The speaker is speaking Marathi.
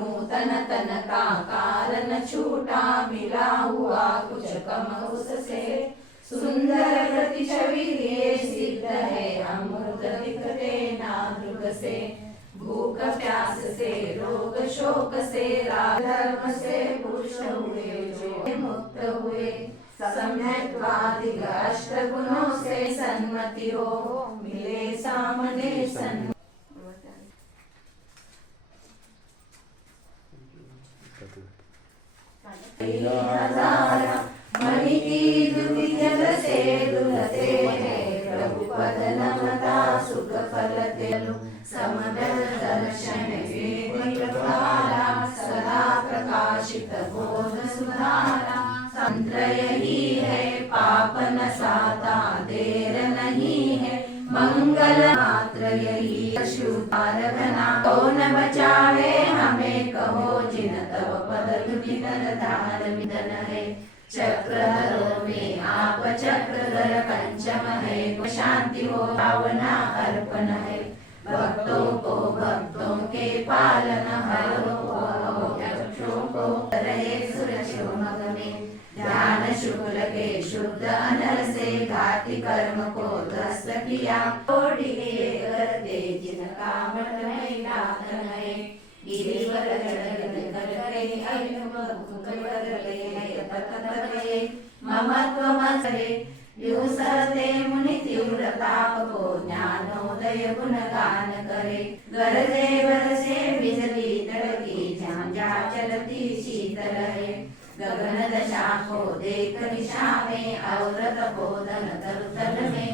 नूतन तन का कारण छूटा, मिला हुआ कुछ कम उससे। सुंदर प्रति छवि ये सिद्ध है, अमृत दिखते नादुक से। भूख प्यास से रोग शोक से धर्म से पुष्ट हुए, जो मुक्त हुए। सम्यक्त्वादि अष्ट गुणों से सन्मति हो, मिले सामने सन्मति। हजारा मणि की दुति जल से दुलते हैं, प्रभु पद नमता सुख फलते। समदल दर्शन वेद प्रकारा, सदा प्रकाशित बोध सुधारा। तंत्र यही है पाप नसाता, देर नहीं है मंगल मात्र यही। शुभारघना कौन बचावे हमें, कहो जिन तव पद निधन धार विधन है। चक्रधरों में आप चक्रधर पंचम है, शांति हो भावना अर्पण है। भक्तों को भक्तों के पालन हरो, यक्षों को रहे सुरक्षो मग में। ध्यान शुक्ल के शुद्ध अनल से, घाती कर्म को ध्वस्त किया। तोड़िए करते जिनका मन है नाथन है। गिरिवर ममत्व मसरे, यूं सहते मुनि तीव्र ताप को, ज्ञानोदय गुण गान करे। गरजे बरसे बिजली तड़की, झांझा चलती शीतल है। गगन दशा को देख निशा में, अवरत बोधन तरुतल में।